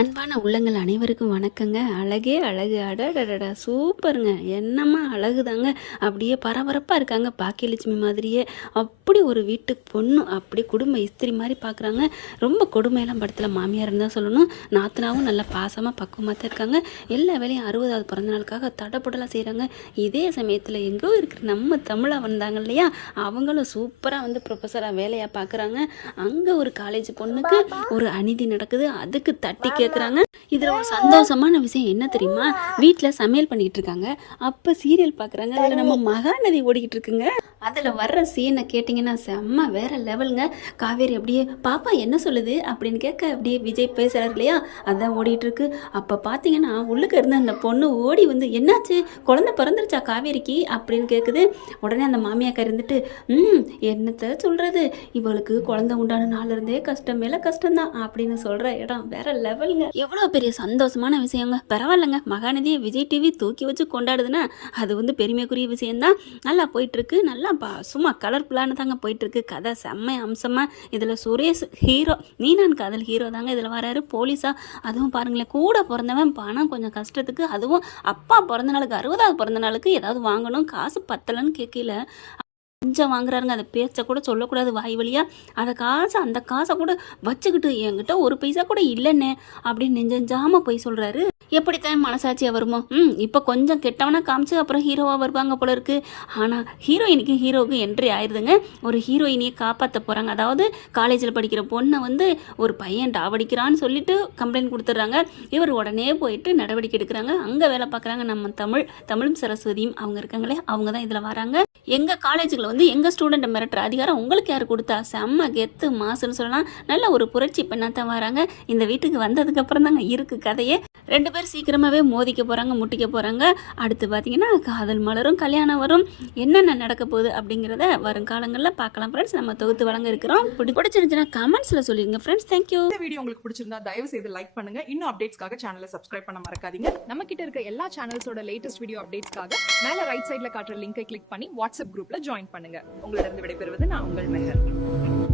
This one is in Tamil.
அன்பான உள்ளங்கள் அனைவருக்கும் வணக்கங்க. அழகே அழகு, அடடடடா சூப்பருங்க! என்னம்மா அழகுதாங்க. அப்படியே பரபரப்பாக இருக்காங்க, பாக்கியலட்சுமி மாதிரியே. அப்படி ஒரு வீட்டு பொண்ணு, அப்படி குடும்ப இஸ்திரி மாதிரி பார்க்குறாங்க. ரொம்ப கொடுமையெல்லாம் படத்தில் மாமியார்னு தான் சொல்லணும். நாத்தனாவும் நல்லா பாசமாக பக்குவமாக தான் இருக்காங்க. எல்லா வேலையும் 60வது பிறந்த நாளுக்காக தடப்படலாம் செய்கிறாங்க. இதே சமயத்தில் எங்கோ இருக்கிற நம்ம தமிழாக வந்தாங்க இல்லையா, அவங்களும் சூப்பராக வந்து ப்ரொஃபஸராக வேலையாக பார்க்குறாங்க. அங்கே ஒரு காலேஜ் பொண்ணுக்கு ஒரு அநீதி நடக்குது, அதுக்கு தட்டி கேட்குறாங்க. இதில் ஒரு சந்தோஷமான விஷயம் என்ன தெரியுமா, வீட்டில் சமையல் பண்ணிக்கிட்டு இருக்காங்க, அப்போ சீரியல் பார்க்குறாங்க. அதில் நம்ம மகாநதி ஓடிக்கிட்டு இருக்குங்க. அதில் வர்ற சீனை கேட்டிங்கன்னா செம்ம வேற லெவலுங்க. காவேரி அப்படியே பாப்பா என்ன சொல்லுது அப்படின்னு கேட்க, அப்படியே விஜய் பேசுகிறார் இல்லையா, அதான் ஓடிட்டுருக்கு. அப்போ பார்த்தீங்கன்னா உள்ளுக்கு இருந்த அந்த பொண்ணு ஓடி வந்து என்னாச்சு, குழந்தை பிறந்துருச்சா காவேரிக்கு அப்படின்னு கேட்குது. உடனே அந்த மாமியாக்கா இருந்துட்டு என்னத்தை சொல்கிறது, இவளுக்கு குழந்தை உண்டான நாளிலிருந்தே கஷ்டம் மேலே கஷ்டம்தான் அப்படின்னு சொல்கிற இடம் வேற லெவலுங்க. எவ்வளோ பெரிய சந்தோஷமான விஷயங்க. பரவாயில்லைங்க, மகாநதியை விஜய் டிவி தூக்கி வச்சு கொண்டாடுதுன்னா அது வந்து பெருமைக்குரிய விஷயந்தான். நல்லா போயிட்டுருக்கு, நல்லா சும்மா கலர்ஃபுல்லான தாங்க போயிட்டுருக்கு. கதை செம்ம அம்சமாக. இதில் சுரேஷ் ஹீரோ, நீனான் காதல் ஹீரோ தாங்க இதில் வராரு போலீஸா. அதுவும் பாருங்களேன், கூட பிறந்தவன் பணம் கொஞ்சம் கஷ்டத்துக்கு, அதுவும் அப்பா பிறந்த நாளுக்கு 60வது பிறந்த நாளுக்கு ஏதாவது வாங்கணும், காசு பத்தலைன்னு கேட்கல கொஞ்சம் வாங்குறாருங்க. அதை பேச்ச கூட சொல்லக்கூடாது வாய் வழியா. அந்த காசை கூட வச்சுக்கிட்டு என்கிட்ட ஒரு பைசா கூட இல்லைன்னே அப்படின்னு நெஞ்சஞ்சாம போய் சொல்றாரு. எப்படித்தான் மனசாட்சியா வருமோ. இப்போ கொஞ்சம் கெட்டவனா காமிச்சு அப்புறம் ஹீரோவாக வருவாங்க போல இருக்கு. ஆனால் ஹீரோயினுக்கு ஹீரோவுக்கு என்ட்ரி ஆயிடுதுங்க. ஒரு ஹீரோயினியை காப்பாற்ற போகிறாங்க. அதாவது காலேஜில் படிக்கிற பொண்ணை வந்து ஒரு பையன் டாவடிக்கிறான்னு சொல்லிட்டு கம்ப்ளைண்ட் கொடுத்துட்றாங்க. இவர் உடனே போயிட்டு நடவடிக்கை எடுக்கிறாங்க. அங்கே வேலை பார்க்குறாங்க நம்ம தமிழும் சரஸ்வதியும் அவங்க இருக்காங்களே, அவங்க தான் இதில் வராங்க. எங்கள் காலேஜுக்குள்ள வந்து எங்கள் ஸ்டூடெண்ட்டை மிரட்டுற அதிகாரம் உங்களுக்கு யார் கொடுத்தா, செம்ம கெத்து மாசுன்னு சொல்லலாம். நல்ல ஒரு புரட்சி பெண்ணாக தான் வராங்க. இந்த வீட்டுக்கு வந்ததுக்கப்புறம் தாங்க இருக்குது கதையே. 2 பேர் சீக்கிரமாகவே மோதிக்க போகிறாங்க, முட்டிக்க போகிறாங்க. அடுத்து பார்த்தீங்கன்னா காதல் மலரும், கல்யாணம் வரும். என்னென்ன நடக்க போகுது அப்படிங்கிறத வரும் காலங்களில் பார்க்கலாம் ஃப்ரெண்ட்ஸ். நம்ம தொகுத்து வழங்க இருக்கிறோம். பிடிச்சிருந்துச்சுன்னா கமெண்ட்ஸில் சொல்லிடுங்க ஃப்ரெண்ட்ஸ். தேங்க்யூ. இந்த வீடியோ உங்களுக்கு பிடிச்சிருந்தா தயவு செய்து லைக் பண்ணுங்க. இன்னும் அப்டேட்ஸ்க்காக சேனலை சப்ஸ்கிரைப் பண்ண மறக்காதீங்க. நம்ம கிட்ட இருக்க எல்லா சேனல்ஸோட லேட்டஸ்ட் வீடியோ அப்டேட்ஸ்க்காக மேல ரைட் சைடுல காட்டுற லிங்கை கிளிக் பண்ணி வாட்ஸ்அப் குரூப்ல ஜாயின் பண்ணுங்க. உங்களிடம் விடைபெறுவது நான் உங்கள் மெஹர்.